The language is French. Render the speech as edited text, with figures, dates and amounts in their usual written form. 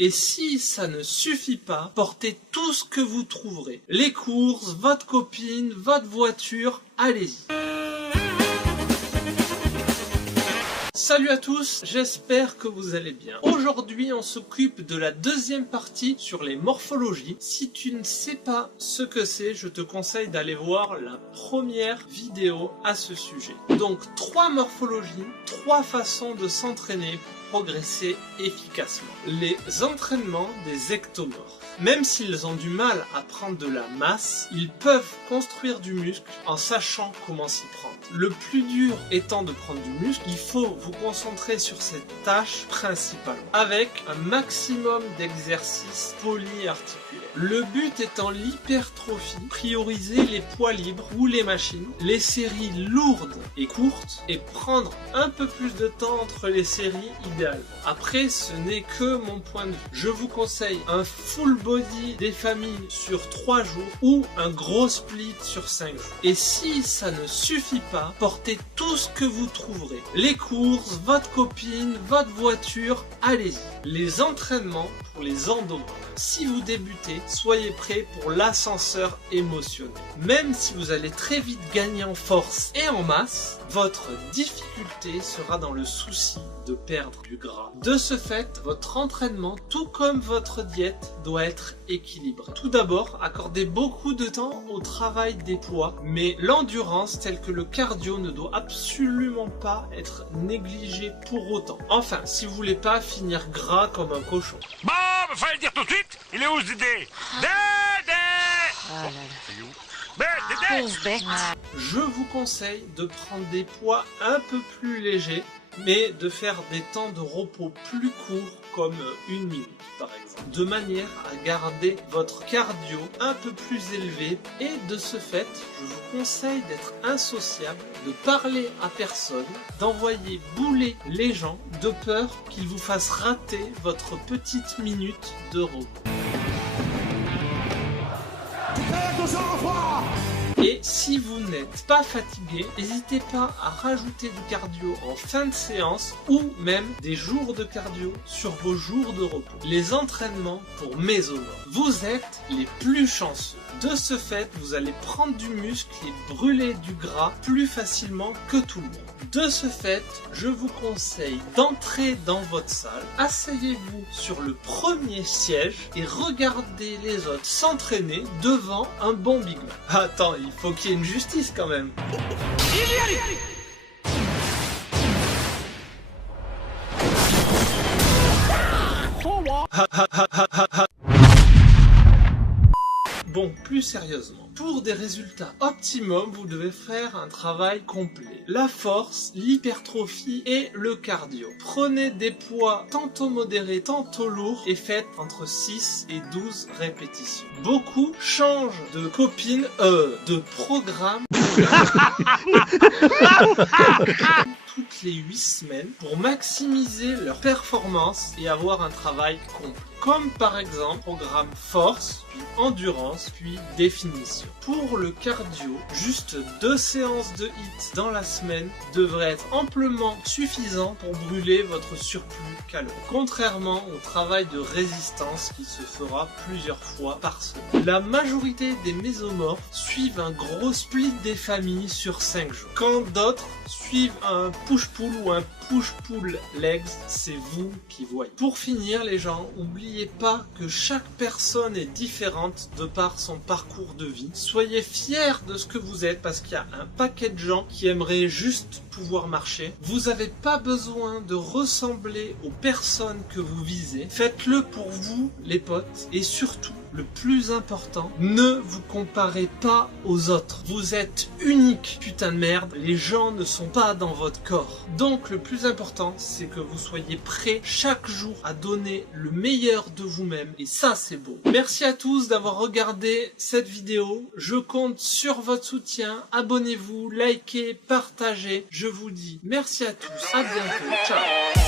Et si ça ne suffit pas, portez tout ce que vous trouverez. Les courses, votre copine, votre voiture, allez-y. Salut à tous, j'espère que vous allez bien. Aujourd'hui, on s'occupe de la deuxième partie sur les morphologies. Si tu ne sais pas ce que c'est, je te conseille d'aller voir la première vidéo à ce sujet. Donc, 3 morphologies, 3 façons de s'entraîner pour progresser efficacement. Les entraînements des ectomorphes. Même s'ils ont du mal à prendre de la masse, ils peuvent construire du muscle en sachant comment s'y prendre. Le plus dur étant de prendre du muscle, il faut vous concentrer sur cette tâche principalement, avec un maximum d'exercices polyarticulaires. Le but étant l'hypertrophie, prioriser les poids libres ou les machines, les séries lourdes et courtes, et prendre un peu plus de temps entre les séries idéalement. Après, ce n'est que mon point de vue. Je vous conseille un full body des familles sur 3 jours ou un gros split sur 5 jours. Et si ça ne suffit pas, portez tout ce que vous trouverez. Les courses, votre copine, votre voiture, allez-y. Les entraînements pour les endomorphes. Si vous débutez, soyez prêts pour l'ascenseur émotionnel. Même si vous allez très vite gagner en force et en masse, votre difficulté sera dans le souci de perdre du gras. De ce fait, votre entraînement, tout comme votre diète, doit être équilibré. Tout d'abord, accordez beaucoup de temps au travail des poids, mais l'endurance telle que le cardio ne doit absolument pas être négligée pour autant. Enfin, si vous voulez pas finir gras comme un cochon. Bon, fallait le dire tout de suite. Il est où ce Dédé? Dédé! Oh là là. Dédé! Je vous conseille de prendre des poids un peu plus légers, mais de faire des temps de repos plus courts, comme 1 minute par exemple, de manière à garder votre cardio un peu plus élevé. Et de ce fait, je vous conseille d'être insociable, de parler à personne, d'envoyer bouler les gens, de peur qu'ils vous fassent rater votre petite minute de repos. Et si vous n'êtes pas fatigué, n'hésitez pas à rajouter du cardio en fin de séance ou même des jours de cardio sur vos jours de repos. Les entraînements pour mésomorphes. Vous êtes les plus chanceux. De ce fait, vous allez prendre du muscle et brûler du gras plus facilement que tout le monde. De ce fait, je vous conseille d'entrer dans votre salle, asseyez-vous sur le premier siège et regardez les autres s'entraîner devant un bon Big Mac. Attends, il faut qu'il y ait une justice quand même. Bon, plus sérieusement, pour des résultats optimums, vous devez faire un travail complet. La force, l'hypertrophie et le cardio. Prenez des poids tantôt modérés, tantôt lourds et faites entre 6 et 12 répétitions. Beaucoup changent de copine, de programme toutes les 8 semaines pour maximiser leur performance et avoir un travail complet. Comme par exemple programme force, puis endurance, puis définition. Pour le cardio, juste 2 séances de HIIT dans la semaine devraient être amplement suffisant pour brûler votre surplus calorique. Contrairement au travail de résistance qui se fera plusieurs fois par semaine. La majorité des mésomorphes suivent un gros split des familles sur 5 jours. Quand d'autres suivent un push-pull ou un push-pull legs, c'est vous qui voyez. Pour finir les gens, n'oubliez pas que chaque personne est différente de par son parcours de vie. Soyez fiers de ce que vous êtes parce qu'il y a un paquet de gens qui aimeraient juste pouvoir marcher. Vous n'avez pas besoin de ressembler aux personnes que vous visez. Faites-le pour vous les potes et surtout, le plus important, ne vous comparez pas aux autres. Vous êtes unique, putain de merde. Les gens ne sont pas dans votre corps. Donc le plus important, c'est que vous soyez prêts chaque jour à donner le meilleur de vous-même. Et ça, c'est beau. Merci à tous d'avoir regardé cette vidéo. Je compte sur votre soutien. Abonnez-vous, likez, partagez. Je vous dis merci à tous. À bientôt. Ciao.